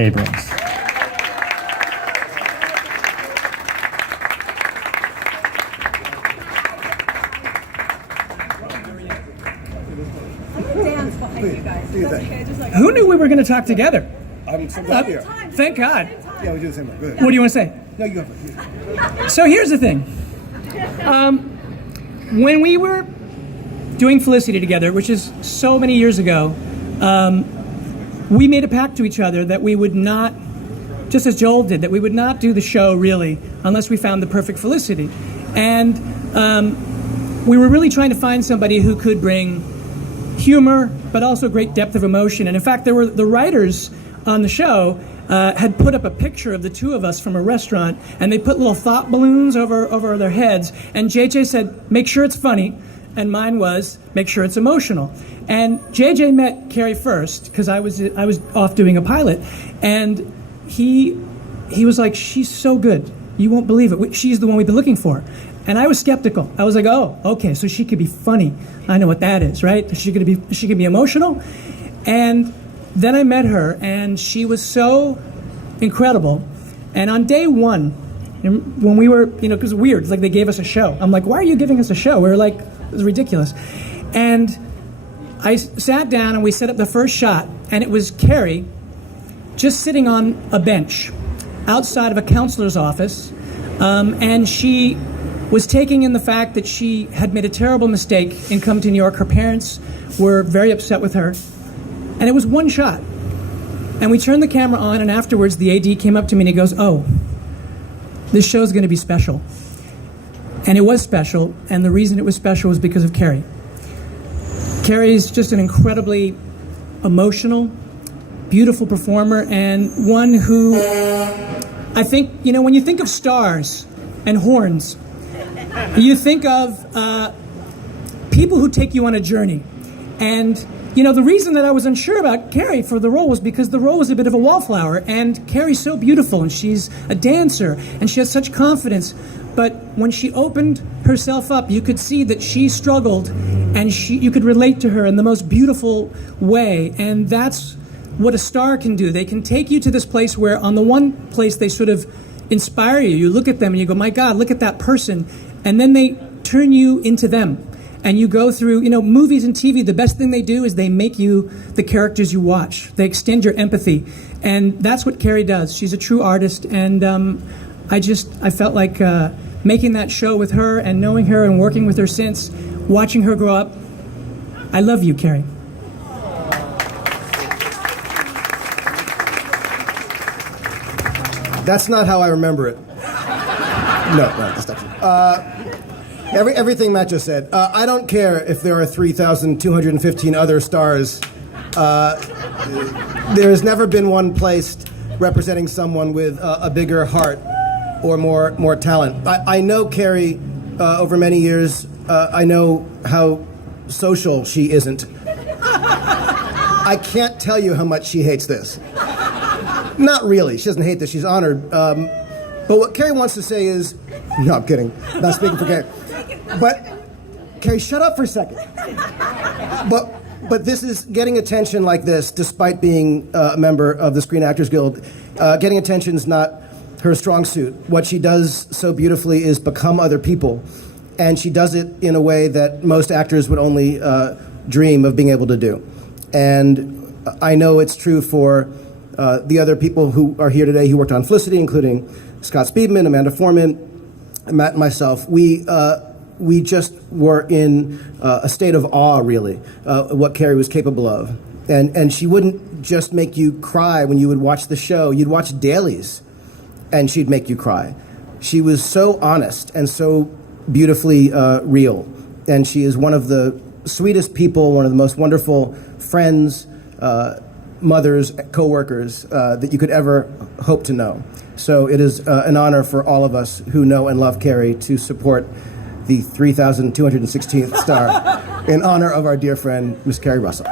Abrams. Dance behind you guys. Okay, just like, Who knew we were going to talk together? I'm so glad you're. Thank God. Yeah, we do the same one. Good. What do you want to say? No, you have it. So here's the thing. When we were doing Felicity together, which is so many years ago, we made a pact to each other that we would not, just as Joel did, that we would not do the show really unless we found the perfect Felicity. And we were really trying to find somebody who could bring humor, but also great depth of emotion. And in fact, there were the writers on the show had put up a picture of the two of us from a restaurant, and they put little thought balloons over their heads. And JJ said, "Make sure it's funny," and mine was, "Make sure it's emotional." And JJ met Keri first because I was off doing a pilot, and he was like, "She's so good, you won't believe it. She's the one we've been looking for." And I was skeptical. I was like, "Oh, okay, so she could be funny. I know what that is, right? She could be emotional." And then I met her, and she was so incredible. And on day one, when we were, because it was weird, it's like they gave us a show. I'm like, "Why are you giving us a show?" We were like, it was ridiculous. And I sat down, and we set up the first shot, and it was Keri just sitting on a bench outside of a counselor's office, and she was taking in the fact that she had made a terrible mistake in coming to New York. Her parents were very upset with her. And it was one shot. And we turned the camera on, and afterwards the AD came up to me and he goes, "Oh, this show's going to be special." And it was special, and the reason it was special was because of Keri. Keri's just an incredibly emotional, beautiful performer, and one who I think, when you think of stars and horns, you think of people who take you on a journey. And the reason that I was unsure about Keri for the role was because the role was a bit of a wallflower, and Keri's so beautiful, and she's a dancer, and she has such confidence. But when she opened herself up, you could see that she struggled, and you could relate to her in the most beautiful way. And that's what a star can do. They can take you to this place where on the one place they sort of inspire you. You look at them and you go, "My God, look at that person." And then they turn you into them. And you go through, movies and TV, the best thing they do is they make you the characters you watch. They extend your empathy. And that's what Keri does. She's a true artist. And I felt like making that show with her and knowing her and working with her since, watching her grow up. I love you, Keri. That's not how I remember it. No, that's not true. Everything Matt just said. I don't care if there are 3,215 other stars. There has never been one placed representing someone with a bigger heart or more talent. I know Keri over many years. I know how social she isn't. I can't tell you how much she hates this. Not really. She doesn't hate this. She's honored. But what Keri wants to say is, no, I'm kidding. I'm not speaking for Keri. But Keri, shut up for a second. But this is getting attention like this, despite being a member of the Screen Actors Guild. Getting attention is not her strong suit. What she does so beautifully is become other people, and she does it in a way that most actors would only dream of being able to do. And I know it's true for the other people who are here today who worked on Felicity, including Scott Speedman, Amanda Foreman, Matt, and myself. We just were in a state of awe, really, what Keri was capable of. And she wouldn't just make you cry when you would watch the show. You'd watch dailies, and she'd make you cry. She was so honest and so beautifully real. And she is one of the sweetest people, one of the most wonderful friends, mothers, co-workers that you could ever hope to know. So it is an honor for all of us who know and love Keri to support the 3,216th star in honor of our dear friend, Miss Keri Russell.